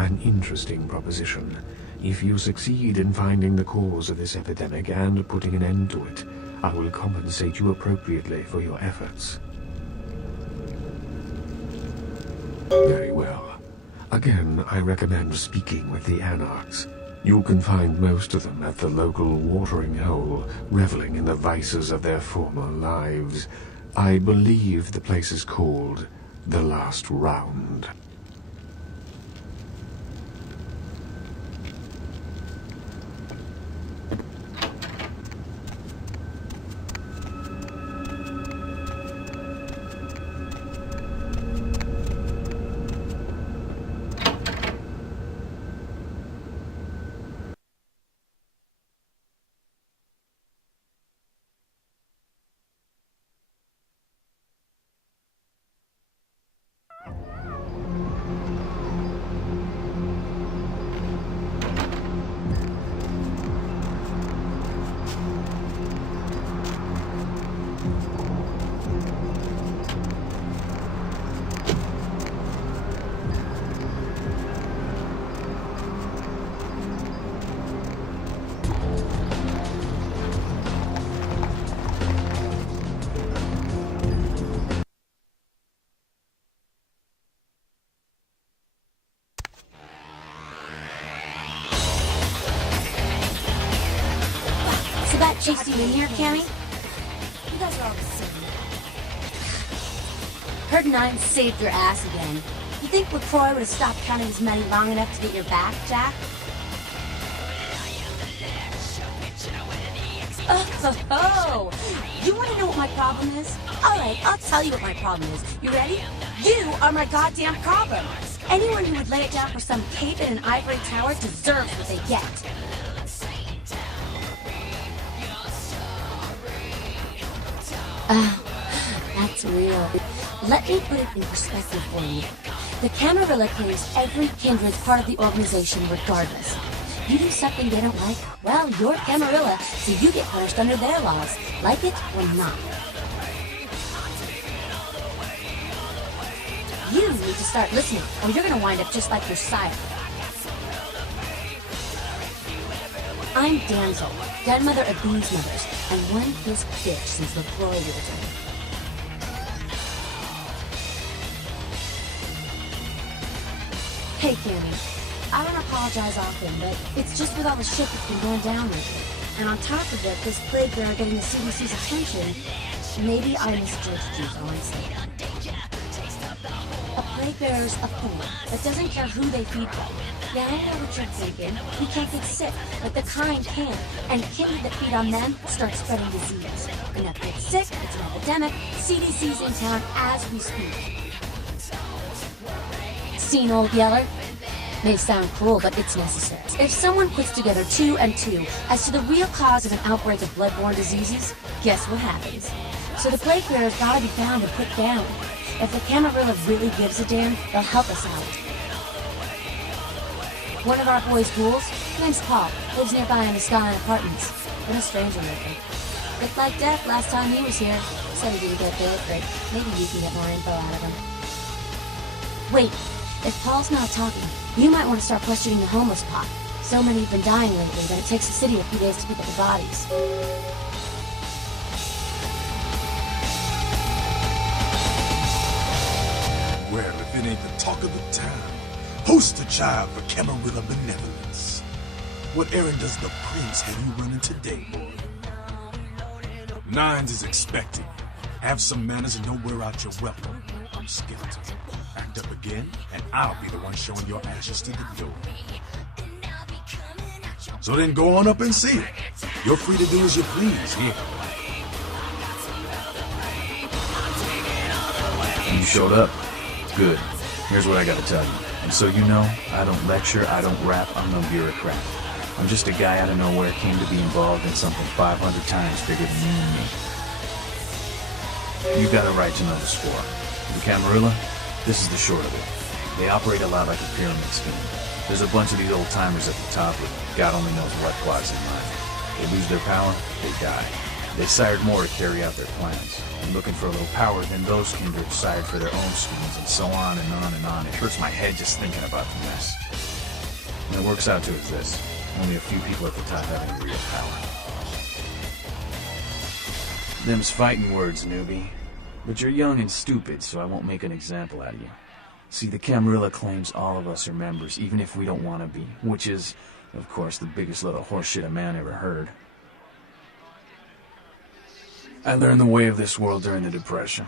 An interesting proposition. If you succeed in finding the cause of this epidemic and putting an end to it, I will compensate you appropriately for your efforts. Very well. Again, I recommend speaking with the Anarchs. You can find most of them at the local watering hole, reveling in the vices of their former lives. I believe the place is called The Last Round. That chased you in here, Cammy? You guys are all the same. Heard Nine saved your ass again. You think LaCroix would have stopped counting his money long enough to get your back, Jack? Oh, you want to know what my problem is? Alright, I'll tell you what my problem is. You ready? You are my goddamn problem. Anyone who would lay it down for some cape in an ivory tower deserves what they get. That's real. Let me put it in perspective for you. The Camarilla claims every kindred's part of the organization regardless. You do something they don't like, well, you're Camarilla, so you get punished under their laws, like it or not. You need to start listening, or you're gonna wind up just like your sire. I'm Damsel, grandmother of these mothers, and one pissed bitch since LaCroix returned. Hey, Cammy, I don't apologize often, but it's just with all the shit that's been going down lately. And on top of it, this plague bearer getting the CDC's attention, maybe I misjudged you, honestly. A plague bearer's a fool that doesn't care who they feed from. Yeah, I know what you're thinking. We can't get sick, but the kind can. And kindred that feed on them start spreading disease. Enough get sick, it's an epidemic. CDC's in town as we speak. Seen Old Yeller? May sound cruel, but it's necessary. If someone puts together 2 and 2 as to the real cause of an outbreak of bloodborne diseases, guess what happens? So the plague bearer's gotta be found and put down. If the Camarilla really gives a damn, they'll help us out. One of our boys' ghouls, name's Paul, lives nearby in the Skyline Apartments. Been a stranger lately. Looked like death last time he was here. Said he didn't get there great. Maybe you can get more info out of him. Wait, if Paul's not talking, you might want to start questioning the homeless pot. So many have been dying lately that it takes the city a few days to pick up the bodies. Well, if it ain't the talk of the town, poster child for Camarilla benevolence. What errand does the prince have you running today, boy? Nines is expecting. Have some manners and don't wear out your welcome. I'm skeleton. Act up again, and I'll be the one showing your ashes to the door. So then go on up and see it. You're free to do as you please here. You showed up. Good. Here's what I gotta tell you. And so you know, I don't lecture, I don't rap, I'm no bureaucrat. I'm just a guy out of nowhere came to be involved in something 500 times bigger than you and me. You got a right to know the score. The Camarilla, this is the short of it. They operate a lot like a pyramid scheme. There's a bunch of these old-timers at the top with God only knows what plots in mind. They lose their power, they die. They sired more to carry out their plans. And looking for a little power, then those kindred sired for their own schemes, and so on and on and on. It hurts my head just thinking about the mess. And it works out to is this. Only a few people at the top have any real power. Them's fighting words, newbie. But you're young and stupid, so I won't make an example out of you. See, the Camarilla claims all of us are members, even if we don't want to be, which is, of course, the biggest load of horseshit a man ever heard. I learned the way of this world during the Depression.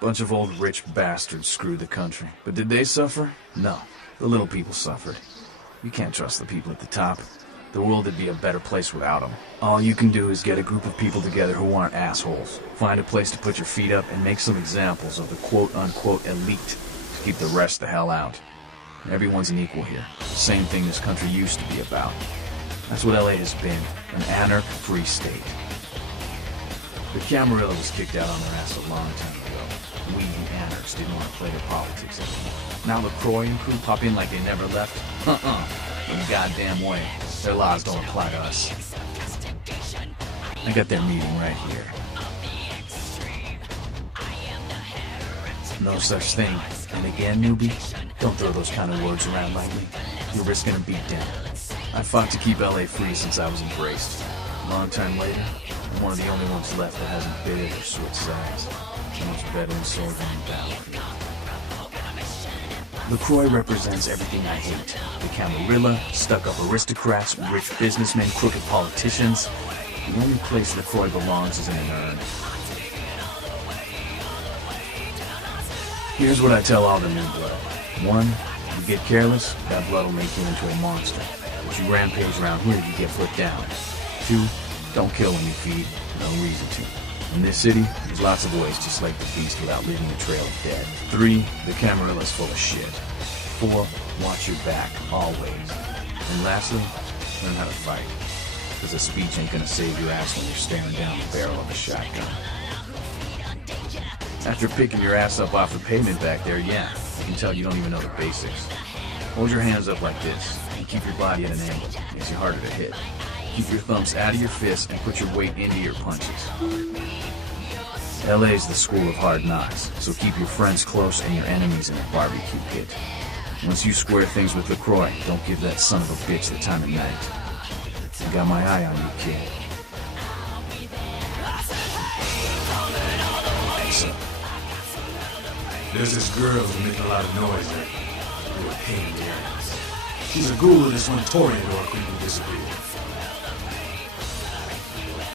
Bunch of old rich bastards screwed the country. But did they suffer? No. The little people suffered. You can't trust the people at the top. The world would be a better place without them. All you can do is get a group of people together who aren't assholes. Find a place to put your feet up and make some examples of the quote-unquote elite to keep the rest the hell out. Everyone's an equal here. Same thing this country used to be about. That's what LA has been. An anarch-free state. The Camarilla was kicked out on their ass a long time ago. We, the anarchs, didn't want to play their politics anymore. Now LaCroix and crew pop in like they never left? No goddamn way. Their laws don't apply to us. I got their meeting right here. No such thing. And again, newbie, don't throw those kind of words around lightly. You're risking a beatdown. I fought to keep LA free since I was embraced. A long time later, I'm one of the only ones left that hasn't bidded or switched sides. The most veteran soldier in the battlefield. LaCroix represents everything I hate. The Camarilla, stuck-up aristocrats, rich businessmen, crooked politicians. The only place LaCroix belongs is in an urn. Here's what I tell all the new blood. 1, you get careless, that blood will make you into a monster. If you rampage around here, you get put down. 2, don't kill when you feed. No reason to. In this city, there's lots of ways to slake the beast without leaving a trail of dead. 3, the Camarilla's full of shit. 4, watch your back, always. And lastly, learn how to fight. Because a speech ain't gonna save your ass when you're staring down the barrel of a shotgun. After picking your ass up off the pavement back there, yeah, I can tell you don't even know the basics. Hold your hands up like this, and keep your body at an angle. Makes you harder to hit. Keep your thumbs out of your fists and put your weight into your punches. LA's the school of hard knocks, so keep your friends close and your enemies in a barbecue pit. Once you square things with LaCroix, don't give that son of a bitch the time of night. I got my eye on you, kid. Excellent. There's this girl who's making a lot of noise there. You're a pain in the ass. She's a ghoul in this one Torian or who you disagree with.